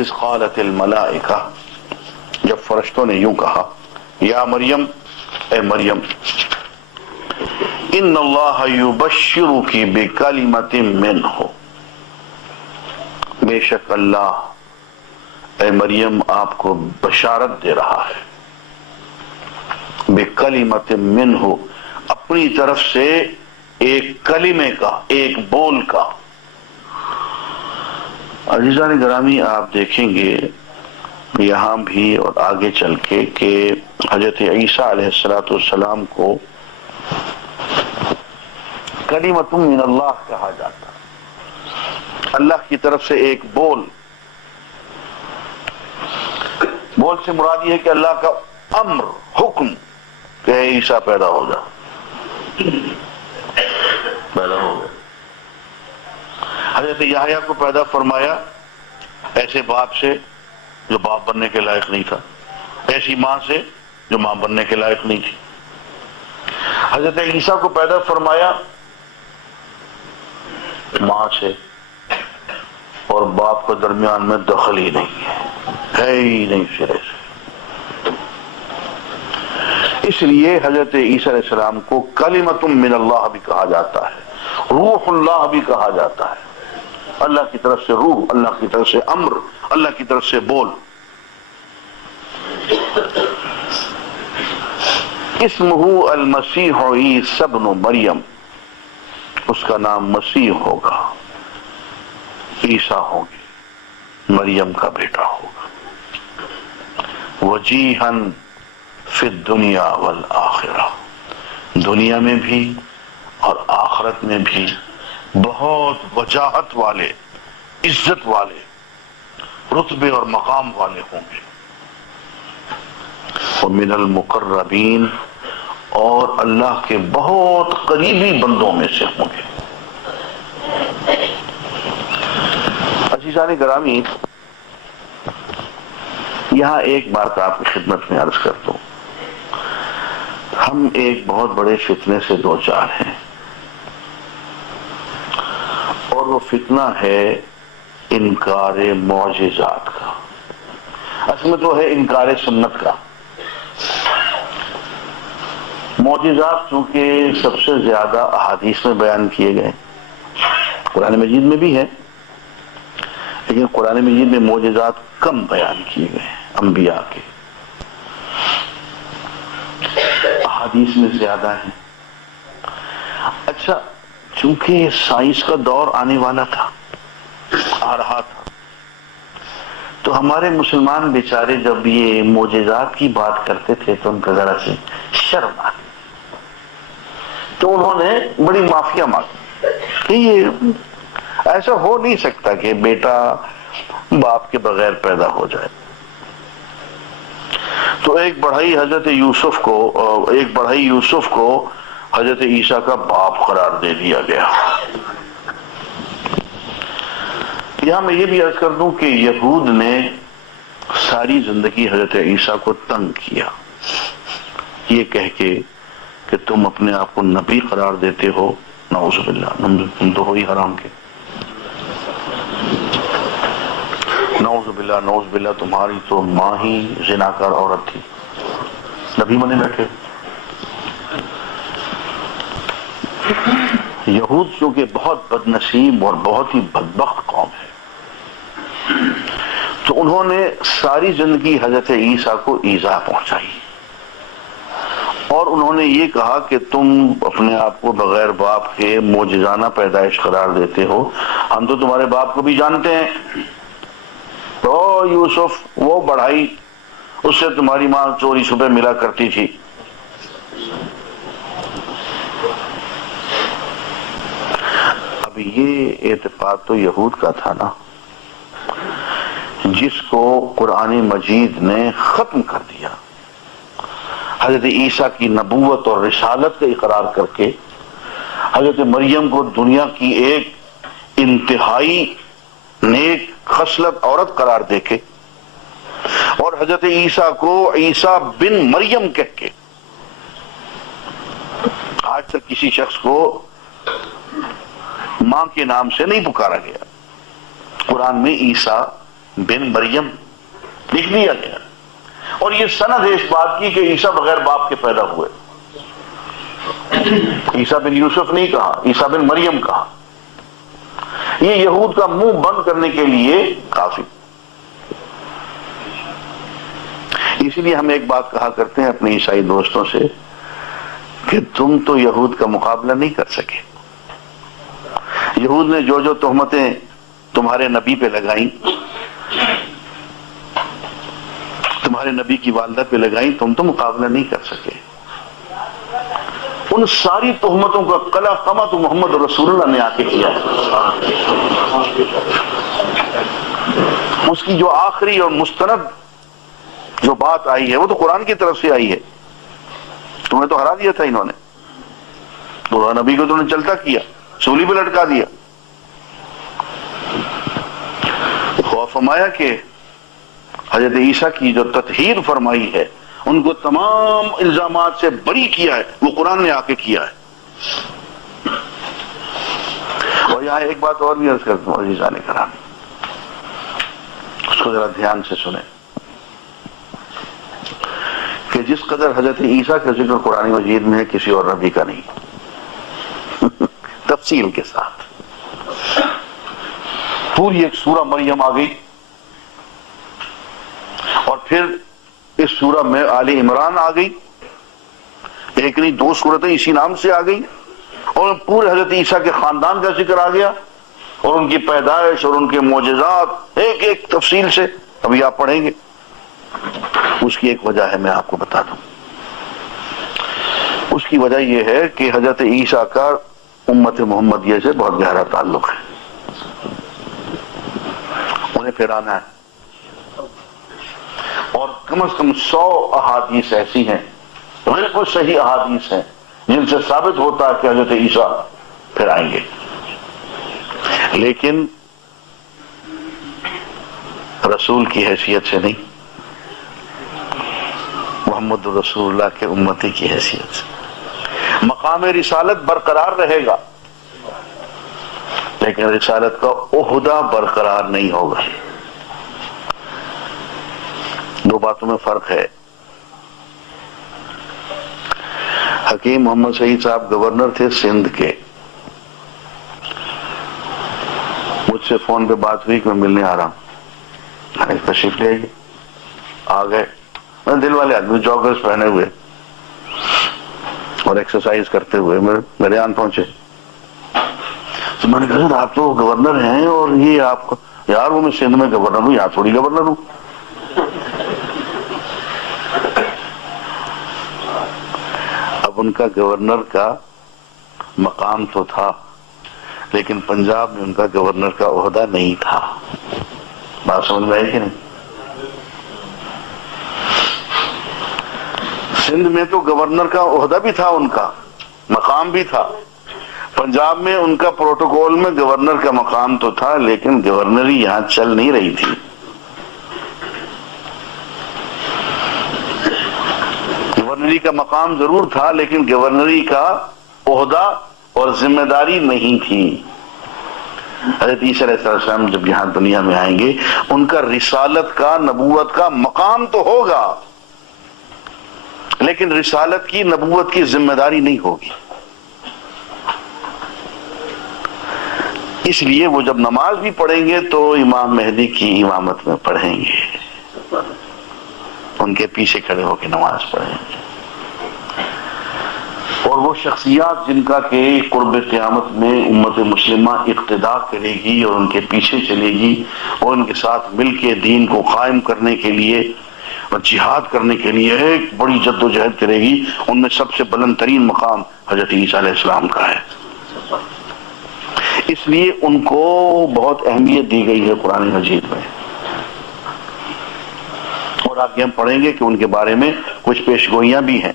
اذ قالت الملائکہ، جب فرشتوں نے یوں کہا، یا مریم، اے مریم، ان اللہ یبشرک بکلمۃ منہ، بے شک اللہ اے مریم آپ کو بشارت دے رہا ہے، بکلمۃ منہ، اپنی طرف سے ایک کلمے کا، ایک بول کا۔ عزیزان گرامی، آپ دیکھیں گے یہاں بھی اور آگے چل کے کہ حضرت عیسیٰ علیہ السلام کو کلمۃ من اللہ کہا جاتا، اللہ کی طرف سے ایک بول۔ بول سے مراد یہ ہے کہ اللہ کا امر، حکم کہ عیسیٰ پیدا ہو جا، پیدا ہو گئے۔ حضرت یحییٰ کو پیدا فرمایا ایسے باپ سے جو باپ بننے کے لائق نہیں تھا، ایسی ماں سے جو ماں بننے کے لائق نہیں تھی۔ حضرت عیسیٰ کو پیدا فرمایا ماں سے اور باپ کے درمیان میں دخل ہی نہیں ہے ہی نہیں سرے سے۔ اس لیے حضرت عیسیٰ علیہ السلام کو کلمۃ من اللہ بھی کہا جاتا ہے، روح اللہ بھی کہا جاتا ہے، اللہ کی طرف سے روح، اللہ کی طرف سے امر، اللہ کی طرف سے بول۔ اسمہ المسیح عیسی ابن مریم، اس کا نام مسیح ہوگا، عیسیٰ ہوں گے، مریم کا بیٹا ہوگا۔ وجیہاً فی الدنیا والآخرہ، دنیا میں بھی اور آخرت میں بھی بہت وجاہت والے، عزت والے، رتبے اور مقام والے ہوں گے۔ ومن المقربین، اور اللہ کے بہت قریبی بندوں میں سے ہوں گے۔ عزیزان گرامی، یہاں ایک بات آپ کی خدمت میں عرض کر دوں، ہم ایک بہت بڑے فتنے سے دوچار ہیں، اور وہ فتنہ ہے انکار معجزات کا، اصل میں تو ہے انکار سنت کا۔ معجزات چونکہ سب سے زیادہ احادیث میں بیان کیے گئے، قرآن مجید میں بھی ہے، لیکن قرآن مجید میں معجزات کم بیان کیے گئے ہیں انبیاء کے، احادیث میں زیادہ ہیں۔ اچھا، چونکہ سائنس کا دور آنے والا تھا، آ رہا تھا، تو ہمارے مسلمان بیچارے جب یہ معجزات کی بات کرتے تھے تو ان کا ذرا سے شرم آتی، تو انہوں نے بڑی معافیاں مانگی کہ یہ ایسا ہو نہیں سکتا کہ بیٹا باپ کے بغیر پیدا ہو جائے۔ تو ایک بڑھئی حضرت یوسف کو حضرت عیسیٰ کا باپ قرار دے دیا گیا۔ یہاں میں یہ بھی عرض کر دوں کہ یہود نے ساری زندگی حضرت عیسیٰ کو تنگ کیا، یہ کہہ کے کہ تم اپنے آپ کو نبی قرار دیتے ہو، نعوذ باللہ، تم تو ہو ہی حرام کے، نعوذ باللہ نعوذ باللہ، تمہاری تو ماں ہی زناکار عورت تھی، نبی بنے بیٹھے۔ یہود چونکہ بہت بد نصیب اور بہت ہی بدبخت قوم ہے، تو انہوں نے ساری زندگی حضرت عیسیٰ کو ایذا پہنچائی، اور انہوں نے یہ کہا کہ تم اپنے آپ کو بغیر باپ کے معجزانہ پیدائش قرار دیتے ہو، ہم تو تمہارے باپ کو بھی جانتے ہیں، تو یوسف وہ بڑھائی، اس سے تمہاری ماں چوری چھپے ملا کرتی تھی۔ اب یہ اعتقاد تو یہود کا تھا نا، جس کو قرآن مجید نے ختم کر دیا، حضرت عیسیٰ کی نبوت اور رسالت کا اقرار کر کے حضرت مریم کو دنیا کی ایک انتہائی نیک خصلت عورت قرار دے کے، اور حضرت عیسیٰ کو عیسیٰ بن مریم کہہ کے، آج تک کسی شخص کو ماں کے نام سے نہیں پکارا گیا۔ قرآن میں عیسیٰ بن مریم لکھ دیا گیا، اور یہ سند ہے اس بات کی کہ عیسیٰ بغیر باپ کے پیدا ہوئے. عیسیٰ بن یوسف نہیں کہا، عیسیٰ بن مریم کہا. یہ یہود کا منہ بند کرنے کے لیے کافی. اسی لیے ہم ایک بات کہا کرتے ہیں اپنے عیسائی دوستوں سے کہ تم تو یہود کا مقابلہ نہیں کر سکے. یہود نے جو جو تہمتیں تمہارے نبی پہ لگائیں، تمہارے نبی کی والدہ پہ لگائیں، تم تو مقابلہ نہیں کر سکے. ان ساری تہمتوں کا قلع قمع تو محمد رسول اللہ نے آ کے کیا. اس کی جو آخری اور مستند جو بات آئی ہے وہ تو قرآن کی طرف سے آئی ہے. تمہیں تو ہرا دیا تھا انہوں نے، تو نبی کو تم نے چلتا کیا، سولی پہ لٹکا دیا. خوف فرمایا کہ حضرت عیسیٰ کی جو تطہیر فرمائی ہے، ان کو تمام الزامات سے بری کیا ہے، وہ قرآن نے آ کے کیا ہے. اور یہاں ایک بات اور بھی عرض کرتا ہوں عزیزان کرام، اس کو ذرا دھیان سے سنیں کہ جس قدر حضرت عیسیٰ کا ذکر قرآن مجید میں ہے کسی اور نبی کا نہیں. تفصیل کے ساتھ پوری ایک سورہ مریم آ گئی، اور پھر اس سورہ میں آل عمران آ گئی، ایک نہیں دو سورتیں اسی نام سے آ گئی، اور پورے حضرت عیسیٰ کے خاندان کا ذکر آ گیا، اور ان کی پیدائش اور ان کے معجزات ایک ایک تفصیل سے ابھی آپ پڑھیں گے. اس کی ایک وجہ ہے، میں آپ کو بتا دوں. اس کی وجہ یہ ہے کہ حضرت عیسیٰ کا امت محمدیہ سے بہت گہرا تعلق ہے. انہیں پھرانا ہے، اور کم از کم 100 احادیث ایسی ہیں، بالکل صحیح احادیث ہیں، جن سے ثابت ہوتا ہے کہ حضرت عیسیٰ پھر آئیں گے. لیکن رسول کی حیثیت سے نہیں، محمد رسول اللہ کے امتی کی حیثیت سے. مقام رسالت برقرار رہے گا، لیکن رسالت کا عہدہ برقرار نہیں ہوگا. دو باتوں میں فرق ہے. حکیم محمد سعید صاحب گورنر تھے سندھ کے. مجھ سے فون پہ بات ہوئی کہ میں ملنے آ رہا ہوں. تشریف لے آئیے. آ گئے. میں دل والے آدمی، جاگرز پہنے ہوئے اور ایکسرسائز کرتے ہوئے میرے آن پہنچے. تو میں نے کہا آپ تو گورنر ہیں، اور یہ آپ، یار وہ میں سندھ میں گورنر ہوں، یہاں تھوڑی گورنر ہوں. اب ان کا گورنر کا مقام تو تھا، لیکن پنجاب میں ان کا گورنر کا عہدہ نہیں تھا. بات سمجھ میں آئی کہ نہیں؟ سندھ میں تو گورنر کا عہدہ بھی تھا، ان کا مقام بھی تھا. پنجاب میں ان کا پروٹوکول میں گورنر کا مقام تو تھا، لیکن گورنری یہاں چل نہیں رہی تھی. گورنری کا مقام ضرور تھا، لیکن گورنری کا عہدہ اور ذمہ داری نہیں تھی. حضرت عیسیٰ علیہ السلام جب یہاں دنیا میں آئیں گے، ان کا رسالت کا، نبوت کا مقام تو ہوگا، لیکن رسالت کی، نبوت کی ذمہ داری نہیں ہوگی. اس لیے وہ جب نماز بھی پڑھیں گے تو امام مہدی کی امامت میں پڑھیں گے، ان کے پیچھے کھڑے ہو کے نماز پڑھیں گے. اور وہ شخصیات جن کا کہ قرب قیامت میں امت مسلمہ اقتداء کرے گی اور ان کے پیچھے چلے گی اور ان کے ساتھ مل کے دین کو قائم کرنے کے لیے اور جہاد کرنے کے لیے ایک بڑی جد و جہد کرے گی، ان میں سب سے بلند ترین مقام حضرت عیسیٰ علیہ السلام کا ہے. اس لیے ان کو بہت اہمیت دی گئی ہے قرآن مجید میں، اور آگے ہم پڑھیں گے کہ ان کے بارے میں کچھ پیشگوئیاں بھی ہیں.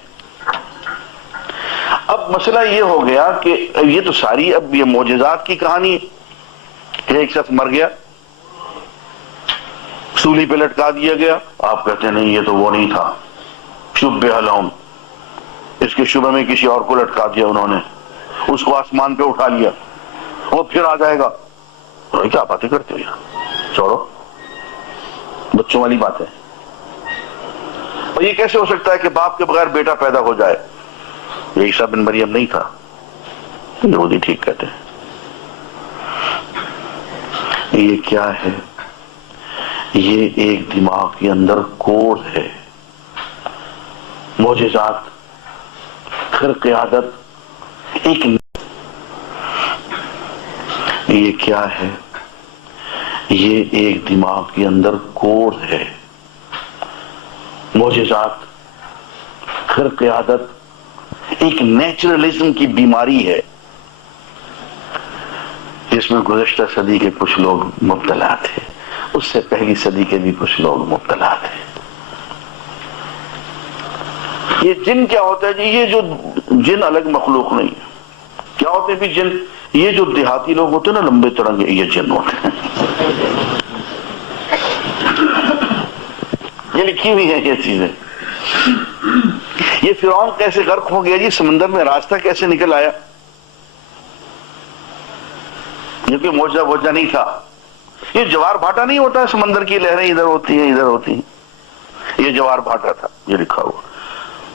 اب مسئلہ یہ ہو گیا کہ یہ تو ساری اب یہ معجزات کی کہانی ہے. ایک شخص مر گیا، سولی پہ لٹکا دیا گیا، آپ کہتے ہیں نہیں یہ تو وہ نہیں تھا، شبہ لہم، اس کے شبہ میں کسی اور کو لٹکا دیا انہوں نے، اس کو آسمان پہ اٹھا لیا، وہ پھر آ جائے گا. کیا باتیں کرتے ہو یار، چھوڑو. بچوں والی بات ہے. اور یہ کیسے ہو سکتا ہے کہ باپ کے بغیر بیٹا پیدا ہو جائے؟ یہ عیسیٰ بن مریم نہیں تھا. یہودی ٹھیک کہتے ہیں. یہ کیا ہے؟ یہ ایک دماغ کے اندر کوڈ ہے. معجزات، پھر قیادت، ایک یہ کیا ہے؟ یہ ایک دماغ کے اندر کوڈ ہے. معجزات، پھر قیادت، ایک نیچرلزم کی بیماری ہے جس میں گزشتہ صدی کے کچھ لوگ مبتلا تھے، اس سے پہلی صدی کے بھی کچھ لوگ مبتلا تھے. یہ جن کیا ہوتا ہے جی؟ یہ جو جن الگ مخلوق نہیں. کیا ہوتے ہیں بھی جن؟ یہ جو دیہاتی لوگ ہوتے ہیں نا لمبے ترنگے، یہ جن ہوتے ہیں. یہ لکھی ہوئی ہیں یہ چیزیں. یہ فرعون کیسے غرق ہو گیا جی سمندر میں؟ راستہ کیسے نکل آیا؟ یہ کوئی معجزہ وجہ نہیں تھا. یہ جوار بھاٹا نہیں ہوتا ہے، سمندر کی لہریں ادھر ہوتی ہیں ادھر ہوتی ہیں. یہ جوار بھاٹا تھا، یہ لکھا ہوا.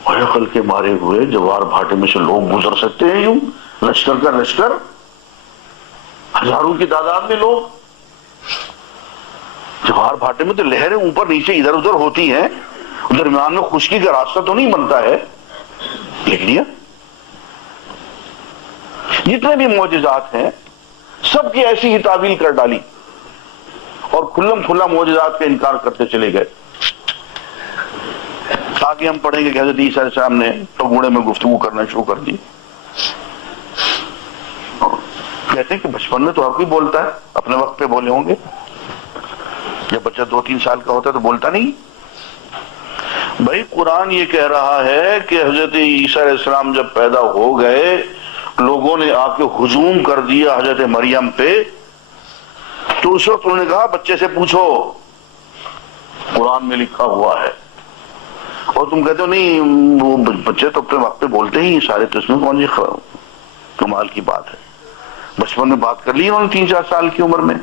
اور عقل کے مارے ہوئے جوار بھاٹے میں سے لوگ گزر سکتے ہیں یوں؟ لشکر کا لشکر، ہزاروں کی تعداد میں لوگ. جوار بھاٹے میں تو لہریں اوپر نیچے ادھر ادھر ہوتی ہیں، درمیان میں خشکی کا راستہ تو نہیں بنتا ہے. لکھ لیا. جتنے بھی معجزات ہیں سب کی ایسی ہی تعویل کر ڈالی اور کھلم کھلا معجزات کا انکار کرتے چلے گئے. آگے ہم پڑھیں گے کہ حضرت عیسیٰ علیہ السلام نے پگوڑے میں گفتگو کرنا شروع کر دی. کہتے ہیں کہ بچپن میں تو ہر کوئی بولتا ہے، اپنے وقت پہ بولے ہوں گے. جب بچہ 2-3 سال کا ہوتا ہے تو بولتا نہیں. بھائی قرآن یہ کہہ رہا ہے کہ حضرت عیسیٰ علیہ السلام جب پیدا ہو گئے لوگوں نے آ کے ہجوم کر دیا حضرت مریم پہ، تو اس وقت انہوں نے کہا بچے سے پوچھو، قرآن میں لکھا ہوا ہے. اور تم کہتے ہو نہیں وہ بچے تو اپنے وقت پہ بولتے ہی سارے، تو اس میں کون سی کمال کی بات ہے؟ بچپن میں بات کر لی انہوں نے 3-4 سال کی عمر میں.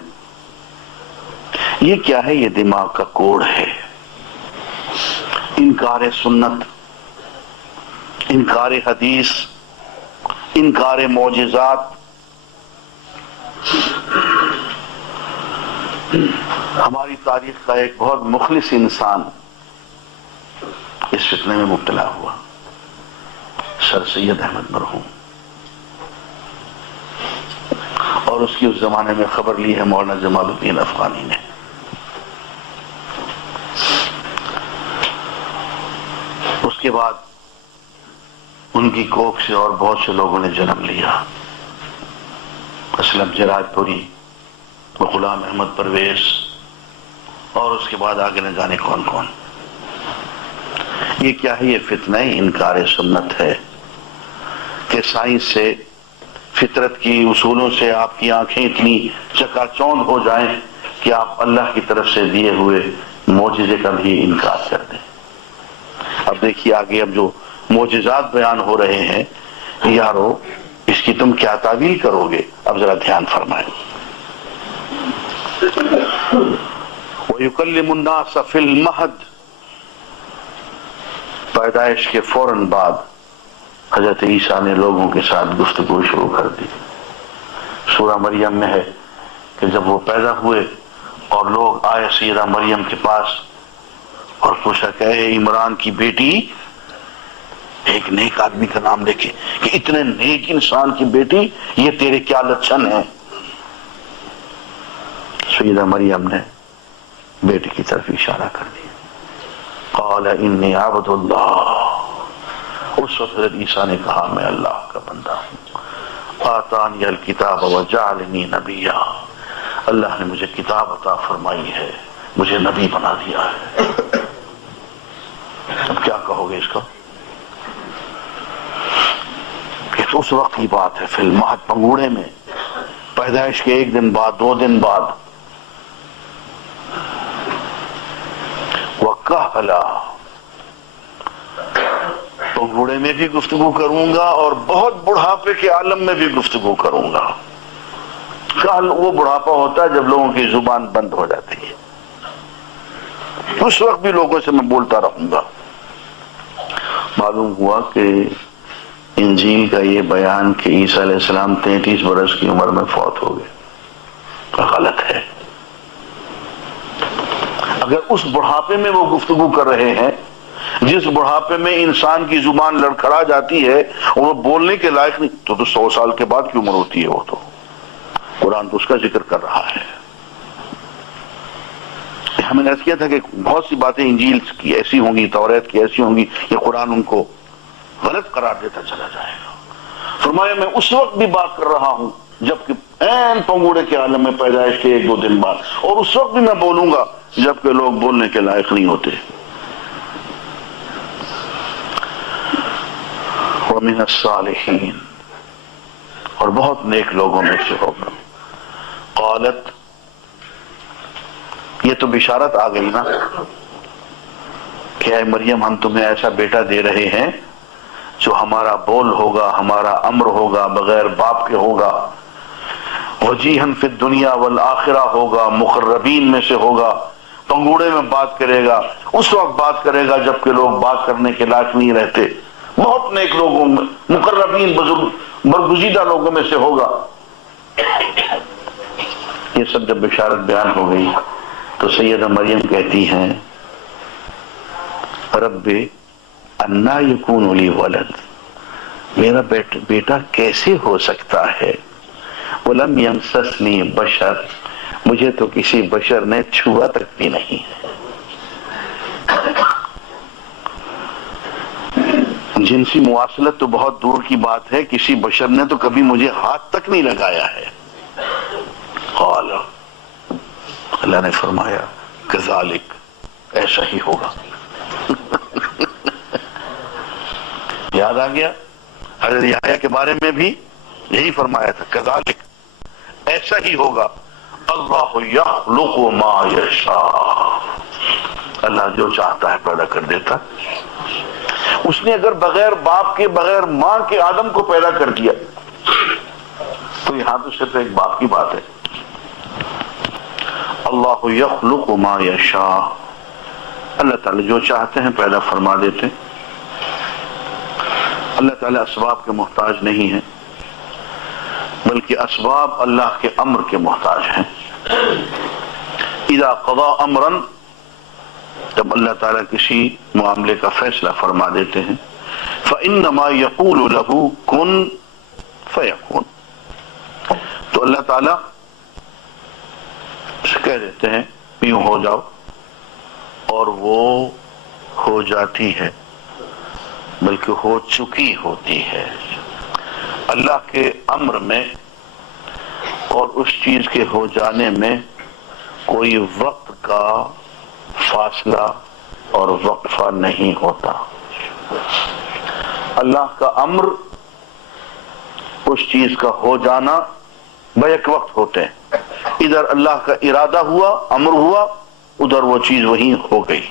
یہ کیا ہے؟ یہ دماغ کا کوڑ ہے. انکار سنت، انکار حدیث، انکار معجزات. ہماری تاریخ کا ایک بہت مخلص انسان اس فتنے میں مبتلا ہوا، سر سید احمد مرحوم. اور اس کی اس زمانے میں خبر لی ہے مولانا جمال الدین افغانی نے. اس کے بعد ان کی کوکھ سے اور بہت سے لوگوں نے جنم لیا. اسلم جراج پوری، غلام احمد پرویز، اور اس کے بعد آگے نہ جانے کون کون. یہ کیا ہے؟ یہ فتنہ انکار سنت ہے کہ سائنس سے، فطرت کی اصولوں سے آپ کی آنکھیں اتنی چکا چوند ہو جائیں کہ آپ اللہ کی طرف سے دیے ہوئے معجزے کا بھی انکار کر دیں. اب دیکھیے آگے اب جو معجزات بیان ہو رہے ہیں، یارو اس کی تم کیا تعویل کرو گے؟ اب ذرا دھیان فرمائیں. وَيُكَلِّمُ النَّاسَ فِي الْمَهْدِ، پیدائش کے فوراً بعد حضرت عیسیٰ نے لوگوں کے ساتھ گفتگو شروع کر دی. سورہ مریم میں ہے کہ جب وہ پیدا ہوئے اور لوگ آئے سیدہ مریم کے پاس اور پوچھا کہ اے عمران کی بیٹی، ایک نیک آدمی کا نام لے کے کہ اتنے نیک انسان کی بیٹی، یہ تیرے کیا لچھن ہیں؟ سیدہ مریم نے بیٹی کی طرف اشارہ کر دیا. قال انی عبد اللہ. اس وقت حضرت عیسیٰ نے کہا میں اللہ کا بندہ ہوں. آتانی الکتاب وجعلنی نبیا، اللہ نے مجھے کتاب عطا فرمائی ہے، مجھے نبی بنا دیا ہے. اب کیا کہو گے اس کو؟ اس وقت کی بات ہے، فی المہد، پنگوڑے میں، پیدائش کے 1 دن بعد 2 دن بعد. وَكَهْلًا، پنگوڑے میں بھی گفتگو کروں گا اور بہت بڑھاپے کے عالم میں بھی گفتگو کروں گا. کہل وہ بڑھاپا ہوتا ہے جب لوگوں کی زبان بند ہو جاتی ہے. اس وقت بھی لوگوں سے میں بولتا رہوں گا۔ معلوم ہوا کہ انجیل کا یہ بیان کہ عیسیٰ علیہ السلام 33 برس کی عمر میں فوت ہو گئے، غلط ہے۔ اگر اس بڑھاپے میں وہ گفتگو کر رہے ہیں جس بڑھاپے میں انسان کی زبان لڑکھڑا جاتی ہے اور وہ بولنے کے لائق نہیں، تو 100 سال کے بعد کی عمر ہوتی ہے وہ تو قرآن تو اس کا ذکر کر رہا ہے۔ ہمیں نے عرض کیا تھا کہ بہت سی باتیں انجیل کی ایسی ہوں گی، توریت کی ایسی ہوں گی، یہ قرآن ان کو غلط قرار دیتا چلا جائے گا۔ فرمایا میں اس وقت بھی بات کر رہا ہوں جبکہ عین پنگوڑے کے عالم میں پیدائش کے 1-2 دن بعد، اور اس وقت بھی میں بولوں گا جبکہ لوگ بولنے کے لائق نہیں ہوتے۔ وَمِنَ الصَّالِحِينَ، اور بہت نیک لوگوں میں سے ہوگا۔ قالت، یہ تو بشارت آ گئی نا کہ اے مریم ہم تمہیں ایسا بیٹا دے رہے ہیں جو ہمارا بول ہوگا، ہمارا امر ہوگا، بغیر باپ کے ہوگا، وجیہن فی الدنیا والآخرہ ہوگا، مقربین میں سے ہوگا، پنگوڑے میں بات کرے گا، اس وقت بات کرے گا جبکہ لوگ بات کرنے کے لائق نہیں رہتے، بہت نیک لوگوں میں، مقربین، بزرگ برگزیدہ لوگوں میں سے ہوگا۔ یہ سب جب بشارت بیان ہو گئی تو سیدہ مریم کہتی ہیں رب انا یکون لی ولد، میرا بیٹا کیسے ہو سکتا ہے، ولم یمسسنی بشر، مجھے تو کسی بشر نے چھوا تک بھی نہیں ہے۔ جنسی مواصلت تو بہت دور کی بات ہے، کسی بشر نے تو کبھی مجھے ہاتھ تک نہیں لگایا ہے۔ قال، اللہ نے فرمایا کذالک، ایسا ہی ہوگا۔ یاد آ گیا حضرت یحییٰ کے بارے میں بھی یہی فرمایا تھا، کذالک، ایسا ہی ہوگا، اللہ یخلق ما یشاء، اللہ جو چاہتا ہے پیدا کر دیتا۔ اس نے اگر بغیر باپ کے، بغیر ماں کے آدم کو پیدا کر دیا تو یہاں تو صرف ایک باپ کی بات ہے۔ اللہ یخلق ما یشاء، اللہ تعالی جو چاہتے ہیں پیدا فرما دیتے۔ اللہ تعالی اسباب کے محتاج نہیں ہیں، بلکہ اسباب اللہ کے امر کے محتاج ہیں۔ اذا قضا امرا، جب اللہ تعالیٰ کسی معاملے کا فیصلہ فرما دیتے ہیں، فإنما يقول له کن فیکون، تو اللہ تعالیٰ سے کہہ دیتے ہیں یوں ہو جاؤ، اور وہ ہو جاتی ہے، بلکہ ہو چکی ہوتی ہے۔ اللہ کے امر میں اور اس چیز کے ہو جانے میں کوئی وقت کا فاصلہ اور وقفہ نہیں ہوتا۔ اللہ کا امر، اس چیز کا ہو جانا بیک وقت ہوتے ہیں۔ ادھر اللہ کا ارادہ ہوا، امر ہوا، ادھر وہ چیز وہیں ہو گئی۔